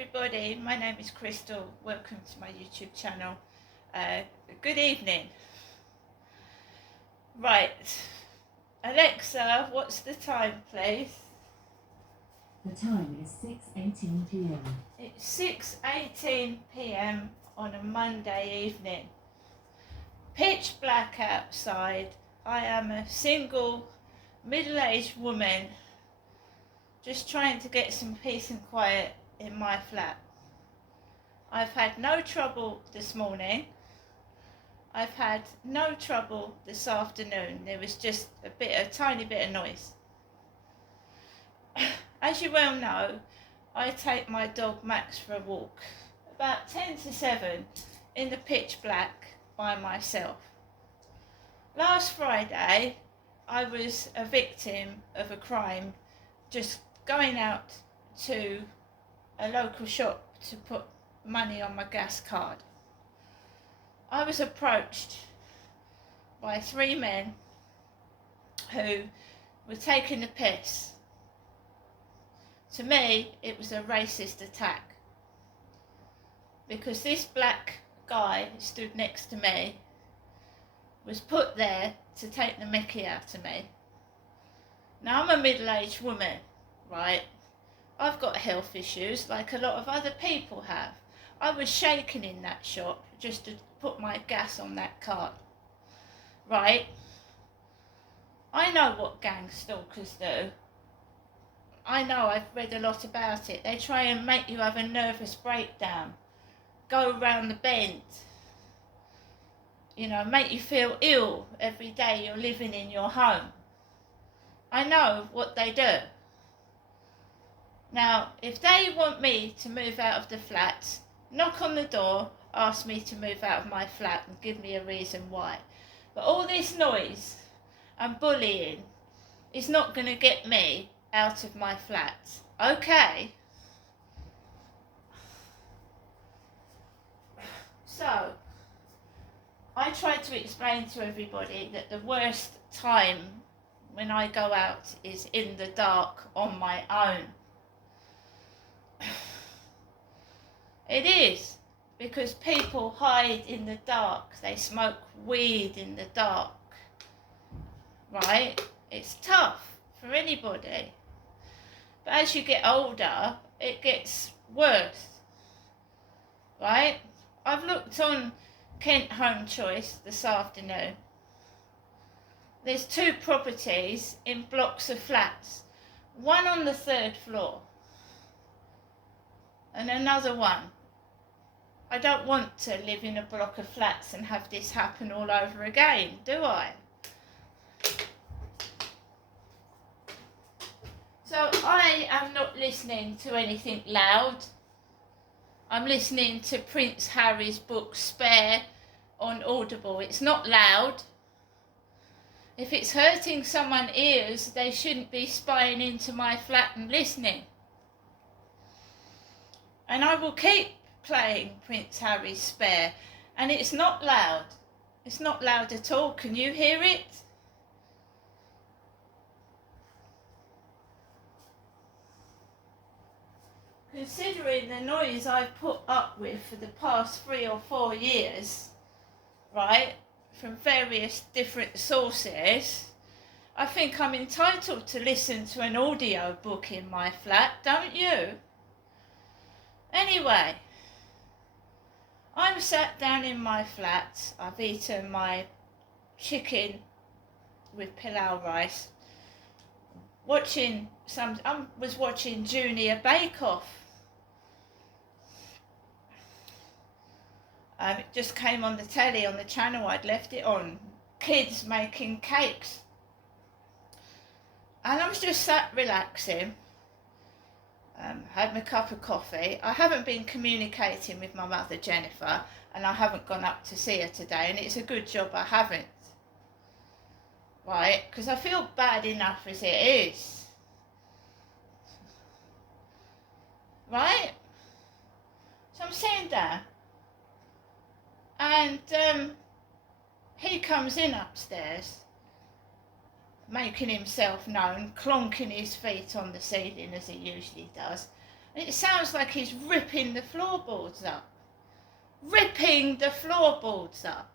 everybody, my name is Crystal. Welcome to my YouTube channel. Good evening. Right, Alexa, what's the time, please? The time is 6:18 p.m. It's 6:18 p.m. on a Monday evening. Pitch black outside. I am a single, middle-aged woman just trying to get some peace and quiet in my flat. I've had no trouble this morning. I've had no trouble this afternoon. There was just a tiny bit of noise. As you well know, I take my dog Max for a walk about 10 to 7 in the pitch black by myself. Last Friday, I was a victim of a crime, just going out to a local shop to put money on my gas card. I was approached by 3 men who were taking the piss. To me, it was a racist attack because this black guy who stood next to me was put there to take the mickey out of me. Now, I'm a middle-aged woman, right? I've got health issues like a lot of other people have. I was shaking in that shop just to put my gas on that card, right? I know what gang stalkers do. I know, I've read a lot about it. They try and make you have a nervous breakdown, go round the bend, make you feel ill every day you're living in your home. I know what they do. Now, if they want me to move out of the flat, knock on the door, ask me to move out of my flat and give me a reason why. But all this noise and bullying is not going to get me out of my flat, okay? So, I tried to explain to everybody that the worst time when I go out is in the dark on my own. It is, because people hide in the dark, they smoke weed in the dark, right? It's tough for anybody. But as you get older, it gets worse, right? I've looked on Kent Home Choice this afternoon. There's 2 properties in blocks of flats, one on the 3rd floor and another one. I don't want to live in a block of flats and have this happen all over again, do I? So I am not listening to anything loud. I'm listening to Prince Harry's book Spare on Audible. It's not loud. If it's hurting someone's ears, they shouldn't be spying into my flat and listening. And I will keep playing Prince Harry's Spare, and it's not loud. It's not loud at all. Can you hear it? Considering the noise I've put up with for the past 3 or 4 years, right, from various different sources, I think I'm entitled to listen to an audio book in my flat, don't you? Anyway, I'm sat down in my flat. I've eaten my chicken with pilau rice. I was watching Junior Bake Off. It just came on the telly, on the channel I'd left it on. Kids making cakes. And I was just sat relaxing. Had my cup of coffee. I haven't been communicating with my mother Jennifer, and I haven't gone up to see her today, and it's a good job I haven't, right? Because I feel bad enough as it is, right? So I'm sitting there, and he comes in upstairs, making himself known, clonking his feet on the ceiling as he usually does. It sounds like he's ripping the floorboards up. Ripping the floorboards up.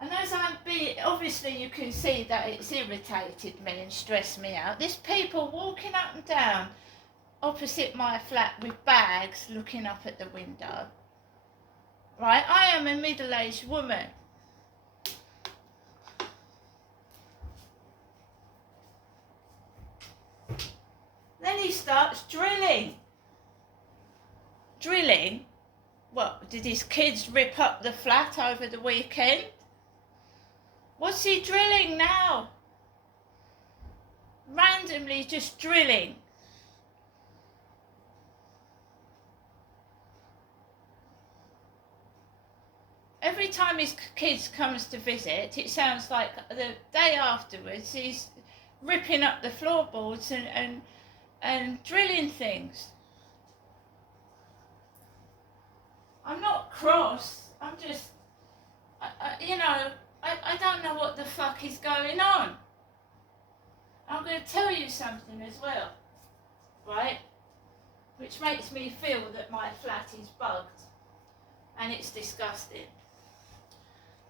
And as I'm being, obviously you can see that it's irritated me and stressed me out. There's people walking up and down opposite my flat with bags looking up at the window. Right, I am a middle-aged woman. Then he starts drilling. Drilling? What, did his kids rip up the flat over the weekend? What's he drilling now? Randomly just drilling. Every time his kids comes to visit, it sounds like the day afterwards he's ripping up the floorboards and drilling things. I'm not cross, I'm just, I don't know what the fuck is going on. I'm going to tell you something as well, right? Which makes me feel that my flat is bugged and it's disgusting.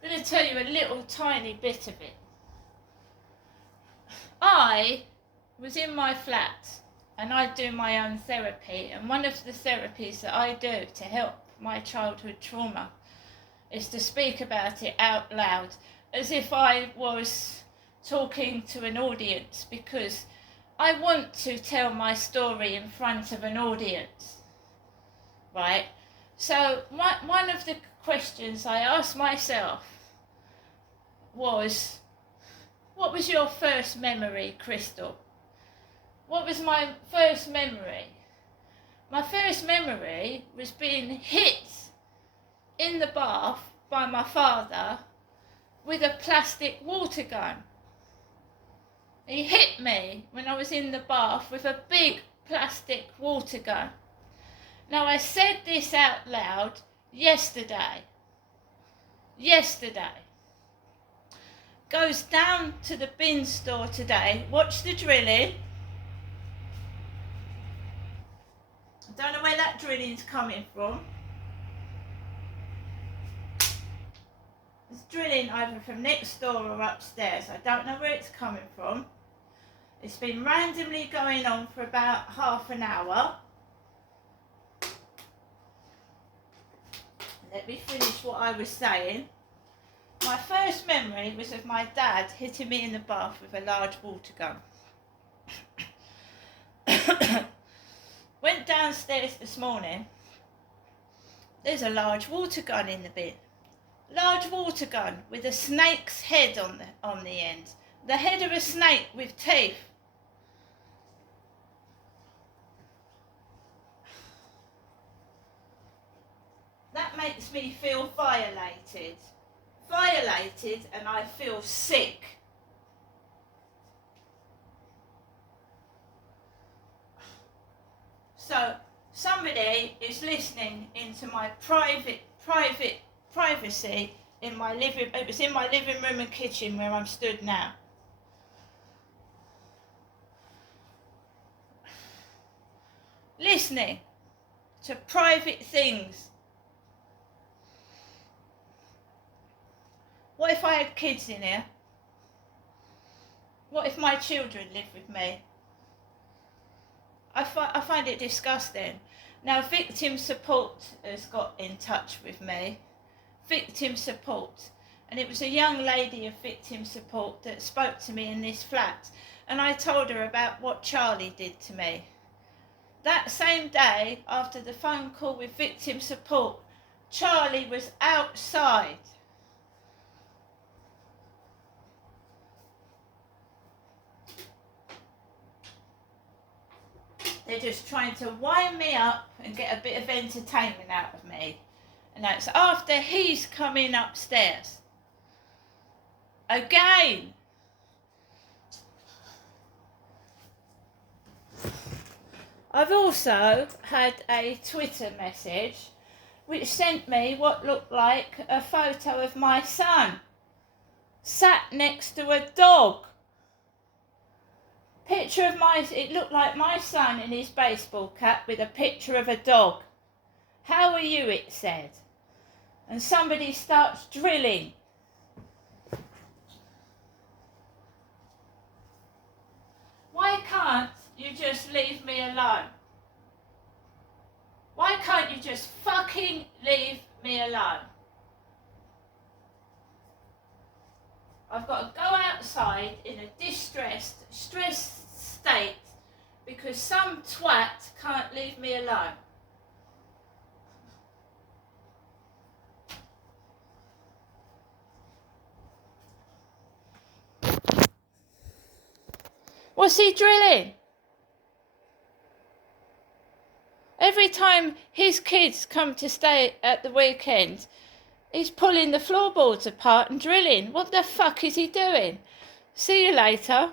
I'm going to tell you a little tiny bit of it. I was in my flat and I do my own therapy, and one of the therapies that I do to help my childhood trauma is to speak about it out loud as if I was talking to an audience, because I want to tell my story in front of an audience, right? So one of the questions I asked myself was, what was your first memory, Crystal? What was my first memory? My first memory was being hit in the bath by my father with a plastic water gun. He hit me when I was in the bath with a big plastic water gun. Now, I said this out loud yesterday. Goes down to the bin store today. Watch the drilling. I don't know where that drilling's coming from. It's drilling either from next door or upstairs. I don't know where it's coming from. It's been randomly going on for about half an hour. Let me finish what I was saying. My first memory was of my dad hitting me in the bath with a large water gun. Went downstairs this morning. There's a large water gun in the bin. Large water gun with a snake's head on the end. The head of a snake with teeth. That makes me feel violated. And I feel sick. So somebody is listening into my privacy in my living. It was in my living room and kitchen where I'm stood now. Listening to private things. What if I had kids in here? What if my children live with me? I find it disgusting. Now, victim support has got in touch with me. Victim support. And it was a young lady of victim support that spoke to me in this flat. And I told her about what Charlie did to me. That same day, after the phone call with victim support, Charlie was outside. They're just trying to wind me up and get a bit of entertainment out of me. And that's after he's come in upstairs. Again. I've also had a Twitter message which sent me what looked like a photo of my son sat next to a dog. picture of it looked like my son in his baseball cap with a picture of a dog. How are you, it said. And somebody starts drilling. Why can't you just leave me alone? Why can't you just fucking leave me alone? I've got to go outside in a distressed, stressed state because some twat can't leave me alone. What's he drilling? Every time his kids come to stay at the weekend, he's pulling the floorboards apart and drilling. What the fuck is he doing? See you later.